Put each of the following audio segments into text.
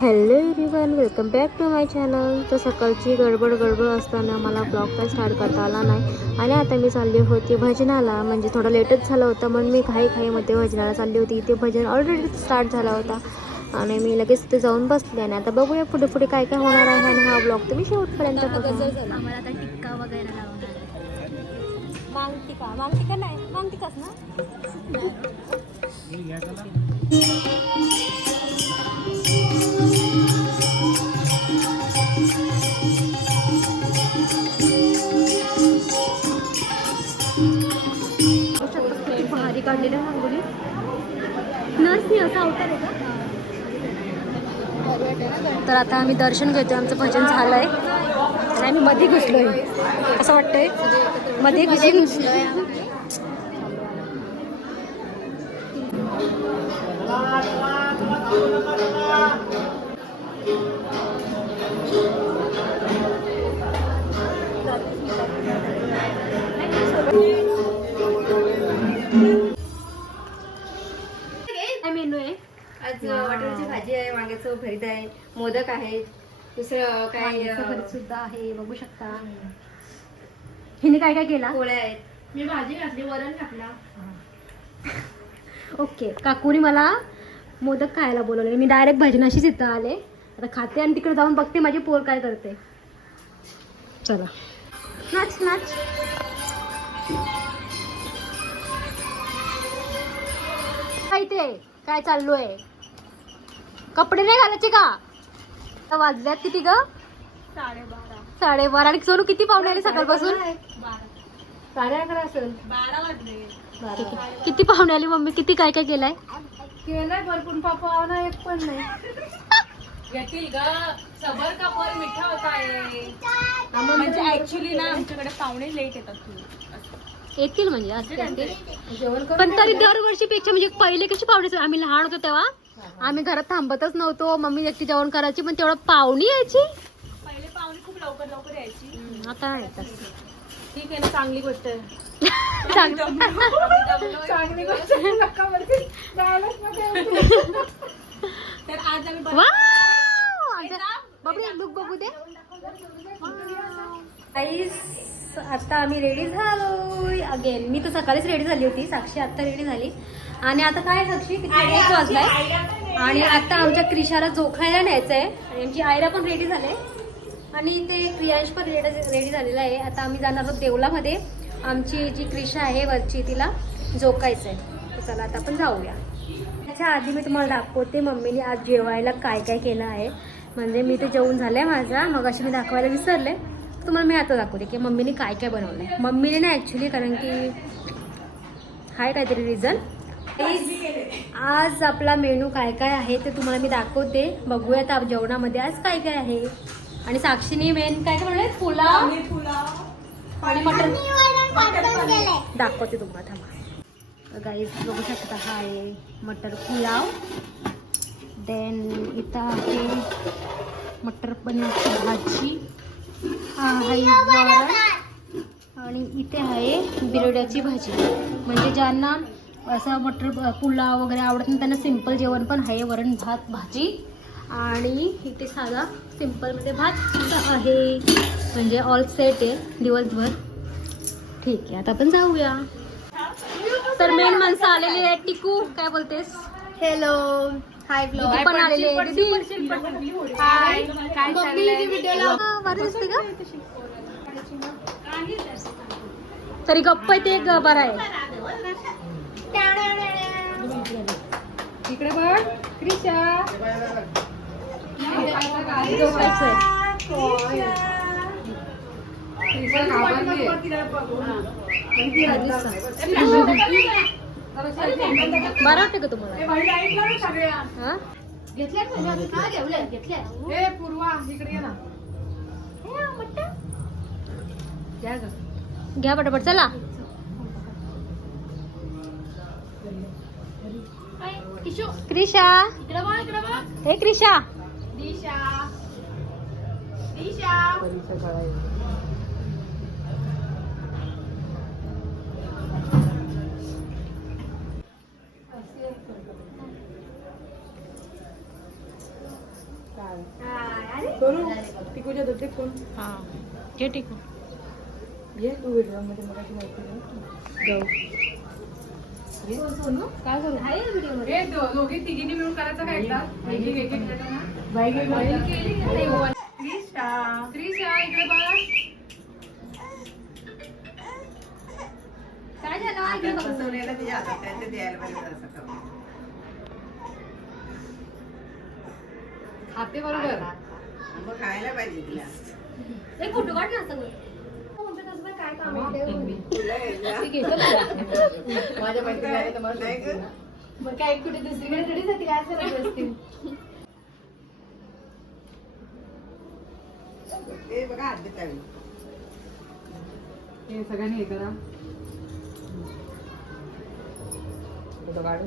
Hello everyone, welcome back to my channel. तर सकाळची गडबड असताना मला ब्लॉग काय स्टार्ट करता आला नाही आणि आता मी चालली होती भजनाला. म्हणजे थोडा लेटच झाला होता म्हणून मी घाईमध्ये भजनाला चालली होती. ते भजन ऑलरेडी स्टार्ट झाला होता आणि मी लगेच तिथे जाऊन बसले. आणि आता बघूया पुढे पुढे काय काय होणार आहे आणि हा ब्लॉग तुम्ही शेवटपर्यंत बघा. आम्हाला आता टिक्का वगैरे लावणार आहे. मागटिका नाही, मागटिकाच ना. भारी काढलेली रांगोळी नसती असं अवतार आहे का? तर आता आम्ही दर्शन घेतोय. आमचं भजन झालंय आणि आम्ही मध्ये घुसलोय. असं वाटतंय मध्ये घुसलोय. काय मेनू आहे आज? वाटाण्याची भाजी आहे, वांग्याचं भरीत आहे, मोदक आहे, दुसरं काय भरीत सुद्धा आहे, बघू शकता. हिने काय काय केला? पोळ्या आहेत. मी भाजी घातली, वरण घातला. ओके, काकूनी मला मोदक खायला बोलवले. मी डायरेक्ट भजनाशीच इथं आले. आता खाते आणि तिकडे जाऊन बघते माझी पोर काय करते. चला नाच नाच. काय ते काय चालू आहे? कपडे नाही घालायचे का? आता वाजल्यात किती ग? 12:30. आणि सोनू किती पाहुणे आले सकाळपासून? 11:30 असेल. 12 वाजले. ठीक आहे. किती पाहुणे आली मम्मी? किती काय काय केलंय? केलंय भरपूर, पापा ना एक पण नाही. येतील ग, सबर का पर मिठा होता आहे. म्हणजे ऍक्च्युली ना आमच्याकडे पाहुणे लेट येतात. येतील म्हणजे असते. जेवण पण तरी दरवर्षी पेक्षा म्हणजे पहिले कशी पाहुणे, आम्ही लहान होतो तेव्हा आम्ही घरात थांबतच नव्हतो. मम्मी एकटी जेवण करायची, पण तेवढं पाहुणी यायची. पहिले पाहुणे खूप लवकर यायची. आता नाही येत. ठीक आहे ना, चांगली गोष्ट आहे. चांगली गोष्ट आहे. नका बोलते. जायलाच नको. तर आज आम्ही बाबडी लुक बघू दे. आता आम्ही रेडी झालोय अगेन. मी तर सकाळीच रेडी झाली होती. साक्षी आता रेडी झाली. आणि आता काय साक्षी, किती 1 वाजलाय आणि आता आमच्या क्रिशाला जोखायला न्यायचंय. आणि आमची आयरा पण रेडी झाले आणि ते क्रियांश पण रेडी झालेला आहे. आता आम्ही जाणार आहोत देवलामध्ये. आमची जी क्रिशा आहे वरची, तिला जोकायचंय. तर चला आता आपण जाऊया. त्याच्या आधी मी तुम्हाला दाखवते मम्मीने आज जेवायला काय काय केलं आहे. म्हणजे मी ते जेवण झालंय माझा, मग अशी मी दाखवायला विसरले. तुम्हाला मी आता दाखवते की मम्मीने काय काय बनवलं आहे. मम्मीने ना ॲक्च्युली, कारण की हाय काहीतरी रिझन. आज आपला मेनू काय काय आहे ते तुम्हाला मी दाखवते. बघूयात आप जेवणामध्ये आज काय काय आहे. आणि साक्षीने मेन काय काय बनवलंय, पुलाव आणि मटन दाखवते तुम्हाला. थांबा गाईज, बघू शकता हा आहे मटर पुलाव. देन इथं आहे मटर पनीरची भाजी, हा आहे वरण, आणि इथे आहे बिरड्याची भाजी. म्हणजे ज्यांना असं मटर पुलाव वगैरे आवडत नाही त्यांना सिंपल जेवण पण आहे. वरण भात भाजी आणि इथे साधा सिंपलमध्ये भात सुद्धा आहे. म्हणजे ऑल सेट आहे दिवसभर. ठीक आहे, आता आपण जाऊया. तर मेन माणसं आलेली आहे. टिकू काय बोलतेस? हॅलो, हाय ब्लॉग. पण आलेले आहे दीदी. हाय, काय चाललंय? बरं दिसते का? तरी गप्प आहे ते एक बरं आहे. इकडे बघ क्रिशा. बरं वाटतं का तुम्हाला? हा? हे पूर्वा इकडे ये ना. घ्या पटापट चला. क्रिशा, हे क्रिशा, करू टिकूच्या दोघे कोण हा घे टिकू ये तू व्हिडिओ मध्ये मला माहिती जाऊ काय करू हे दोघी तिघींनी मिळून करायचं काय एकदा? क्रिशा इकडे बघा. काय झालं इकडे बघ. खाते बरोबर. खायला पाहिजे तिला एक फोटो काढ ना सगळं. काय काम आहे माझ्या मैत्रिणी मग काय कुठे दुसरीकडे थोडी जाते काय करत असतील. ते बघा हात देतावी हे सगळ्यांनी हे करा. फोटो काढू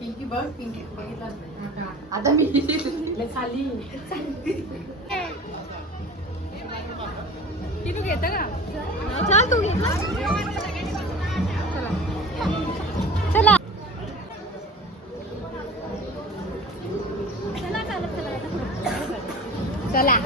पिंकी बघ पिंकी बघितला आता मी खाली टिकू घेतं का? चल तू घे. चला चला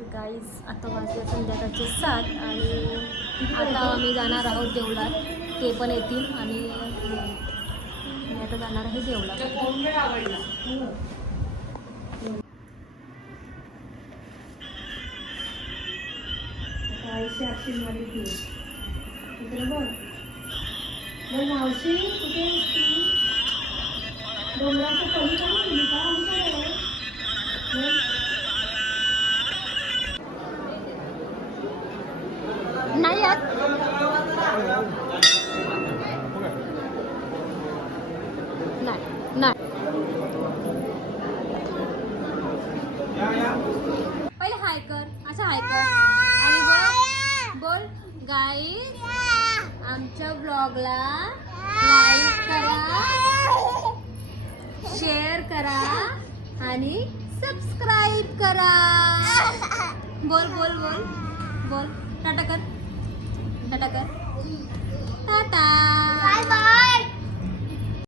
तर गाईज आता वाजले संध्याकाळचे 7 आणि आता आम्ही जाणार आहोत देवळात. ते पण येतील आणि मी आता जाणार आहे देवळात. गोंधळ आवडला. मावशी कुठे डोंगराचं कमी केली का नाही यात नाही पहिले हाय कर असं हाय कर आणि बोल गाईज आमच्या ब्लॉगला लाईक करा, शेअर करा आणि सबस्क्राईब करा. बोल बोल बोल बोल टाटा कर टाटा कर टाटा.